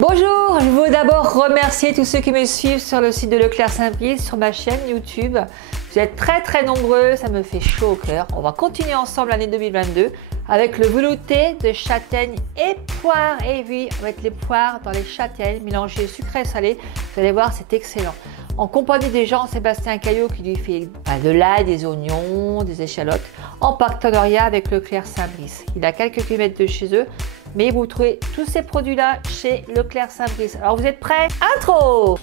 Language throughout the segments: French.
Bonjour, je veux d'abord remercier tous ceux qui me suivent sur le site de Leclerc Saint-Brice, sur ma chaîne YouTube. Vous êtes très nombreux, ça me fait chaud au cœur. On va continuer ensemble l'année 2022 avec le velouté de châtaigne et poire. Et oui, on va mettre les poires dans les châtaignes, mélanger sucré et salé. Vous allez voir, c'est excellent. En compagnie de Jean-Sébastien Caillot qui lui fait de l'ail, des oignons, des échalotes, en partenariat avec Leclerc Saint-Brice. Il a quelques kilomètres de chez eux, mais vous trouvez tous ces produits-là chez Leclerc Saint-Brice. Alors vous êtes prêts? Intro!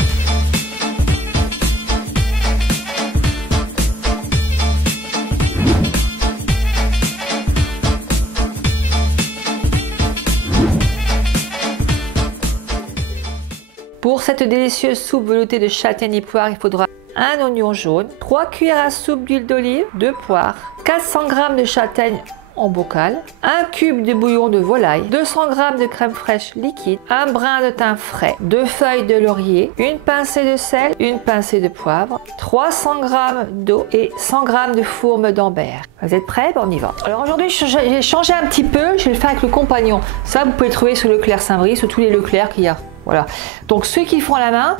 Pour cette délicieuse soupe veloutée de châtaigne et poire, il faudra un oignon jaune, 3 cuillères à soupe d'huile d'olive, 2 poires, 400 g de châtaigne en bocal, 1 cube de bouillon de volaille, 200 g de crème fraîche liquide, un brin de thym frais, 2 feuilles de laurier, une pincée de sel, une pincée de poivre, 300 g d'eau et 100 g de fourme d'ambert. Vous êtes prêts? On y va. Alors aujourd'hui, j'ai changé un petit peu, je vais le faire avec le compagnon. Ça, vous pouvez le trouver sur Leclerc Saint-Brice ou tous les Leclerc qu'il y a. Voilà. Donc ceux qui font à la main,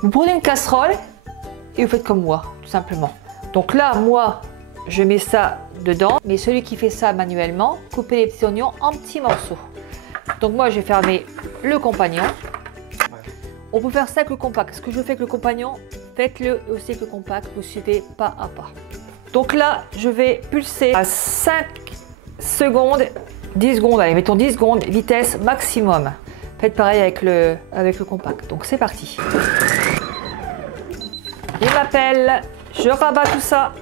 vous prenez une casserole et vous faites comme moi, tout simplement. Donc là, moi, je mets ça dedans, mais celui qui fait ça manuellement, coupez les petits oignons en petits morceaux. Donc moi, je vais fermer le compagnon. On peut faire ça avec le compact. Ce que je fais avec le compagnon, faites-le aussi avec le compact. Vous suivez pas à pas. Donc là, je vais pulser à 5 secondes, 10 secondes, allez, mettons 10 secondes, vitesse maximum. Faites pareil avec le compact. Donc c'est parti. Il m'appelle, je rabats tout ça.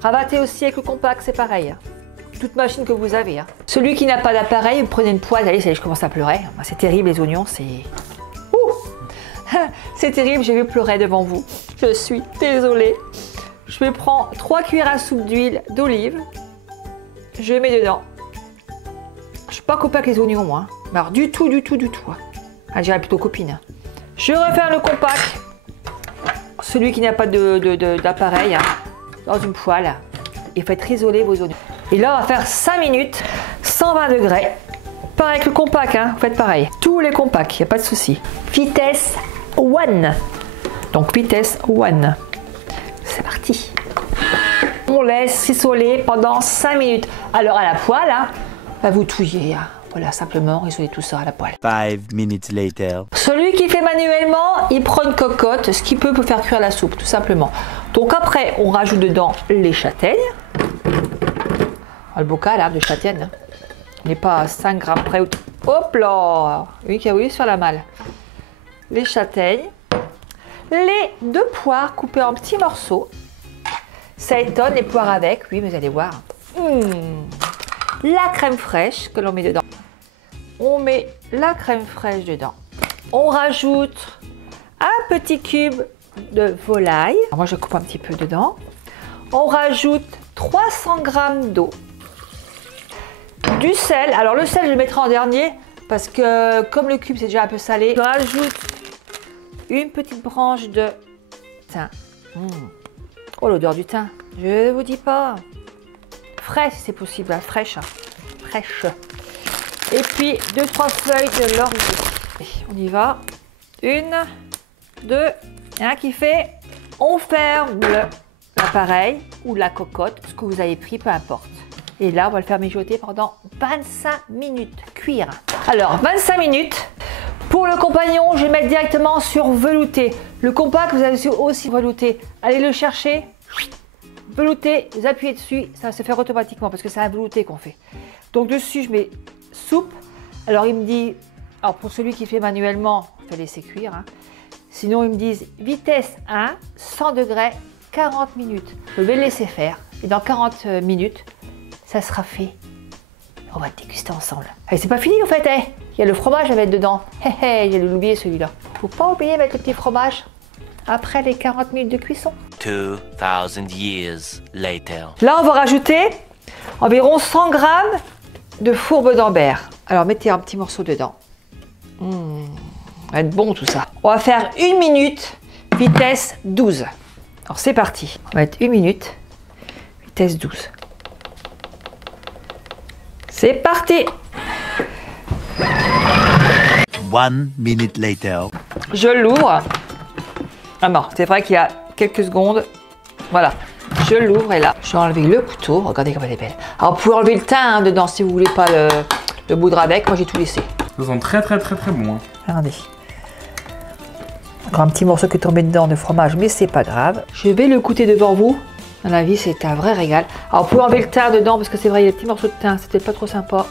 Rabattez aussi avec le compact, c'est pareil. Toute machine que vous avez. Celui qui n'a pas d'appareil, vous prenez une poêle. Allez, ça y est, je commence à pleurer. C'est terrible, les oignons, c'est... C'est terrible, j'ai vu pleurer devant vous. Je suis désolée. Je vais prendre 3 cuillères à soupe d'huile d'olive. Je mets dedans. Je ne suis pas couper avec les oignons, moi. Alors, du tout. Ah, j'irais plutôt copine. Je referme le compact. Celui qui n'a pas d'appareil, dans une poêle. Et faites risoler vos oignons. Et là, on va faire 5 minutes, 120 degrés. Pareil avec le compact, vous faites pareil. Tous les compacts, il n'y a pas de souci. Vitesse 1. Donc, vitesse 1. C'est parti. On laisse rissoler pendant 5 minutes. Alors, à la poêle, vous touillez. Voilà, simplement rissoler tout ça à la poêle. 5 minutes later. Celui qui fait manuellement, il prend une cocotte, ce qui peut faire cuire la soupe, tout simplement. Donc après, on rajoute dedans les châtaignes. Le bocal de châtaignes. On n'est pas à 5 grammes près. Hop là! Oui, qui a voulu se faire la malle. Les châtaignes. Les 2 poires coupées en petits morceaux. Ça étonne les poires avec, oui, mais vous allez voir. La crème fraîche que l'on met dedans. On met la crème fraîche dedans. On rajoute un petit cube de volaille. Alors moi, je coupe un petit peu dedans. On rajoute 300 g d'eau. Du sel. Alors le sel, je le mettrai en dernier parce que comme le cube, c'est déjà un peu salé. Je rajoute une petite branche de thym. Oh, l'odeur du thym. Je vous dis pas. Fraîche si c'est possible, fraîche. Et puis 2-3 feuilles de laurier. On y va. 1, 2, et un qui fait. On ferme l'appareil ou la cocotte, ce que vous avez pris, peu importe. Et là, on va le faire mijoter pendant 25 minutes. Cuire. Alors, 25 minutes. Pour le compagnon, je vais mettre directement sur velouté. Le compact, vous avez aussi velouté. Allez le chercher. Velouté, vous appuyez dessus, ça va se faire automatiquement parce que c'est un velouté qu'on fait. Donc dessus, je mets soupe. Alors il me dit, alors pour celui qui fait manuellement, il faut laisser cuire. Sinon ils me disent vitesse 1, 100 degrés, 40 minutes. Je vais le laisser faire. Et dans 40 minutes, ça sera fait. On va déguster ensemble. Allez, c'est pas fini en fait. Il y a le fromage à mettre dedans. J'ai l'oublié celui-là. Faut pas oublier de mettre le petit fromage après les 40 minutes de cuisson. 2000 years later. Là, on va rajouter environ 100 g de fourme d'ambert. Alors, mettez un petit morceau dedans. Ça va être bon tout ça. On va faire 1 minute, vitesse 12. Alors, c'est parti. On va mettre 1 minute, vitesse 12. C'est parti! 1 minute later. Je l'ouvre. Ah non, c'est vrai qu'il y a quelques secondes. Voilà. Je l'ouvre et là, je vais enlever le couteau. Regardez comme elle est belle. Alors, vous pouvez enlever le thym dedans si vous voulez pas le boudre avec. Moi, j'ai tout laissé. Ça sent très bon. Hein. Regardez. Encore un petit morceau qui est tombé dedans de fromage, mais c'est pas grave. Je vais le goûter devant vous. À la vie, c'est un vrai régal. Alors, vous pouvez enlever le thym dedans parce que c'est vrai, il y a des petits morceaux de thym. C'était pas trop sympa.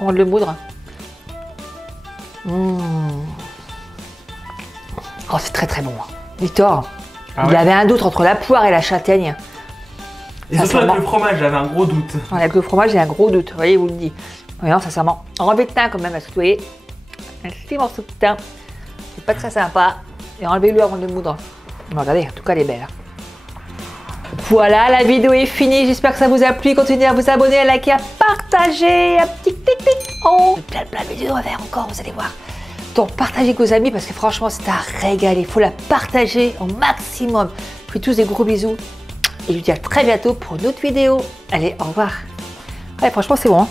On va le moudre. Oh, c'est très bon. Victor, il avait un doute entre la poire et la châtaigne. Et surtout avec le fromage, j'avais un gros doute. Avec le fromage, j'ai un gros doute. Vous voyez, vous le dites. Oui, non, sincèrement. Enlevez le thym quand même, parce que vous voyez, un petit morceau de thym. C'est pas très sympa. Et enlevez-le avant de moudre. Regardez, en tout cas, elle est belle. Voilà, la vidéo est finie. J'espère que ça vous a plu. Continuez à vous abonner, à liker, à partager. Un petit clic en haut. Plein de vidéos à faire encore, vous allez voir. Donc, partagez avec vos amis parce que franchement, c'est un régal. Il faut la partager au maximum. Je vous fais tous des gros bisous. Et je vous dis à très bientôt pour une autre vidéo. Allez, au revoir. Ouais, franchement, c'est bon. Hein.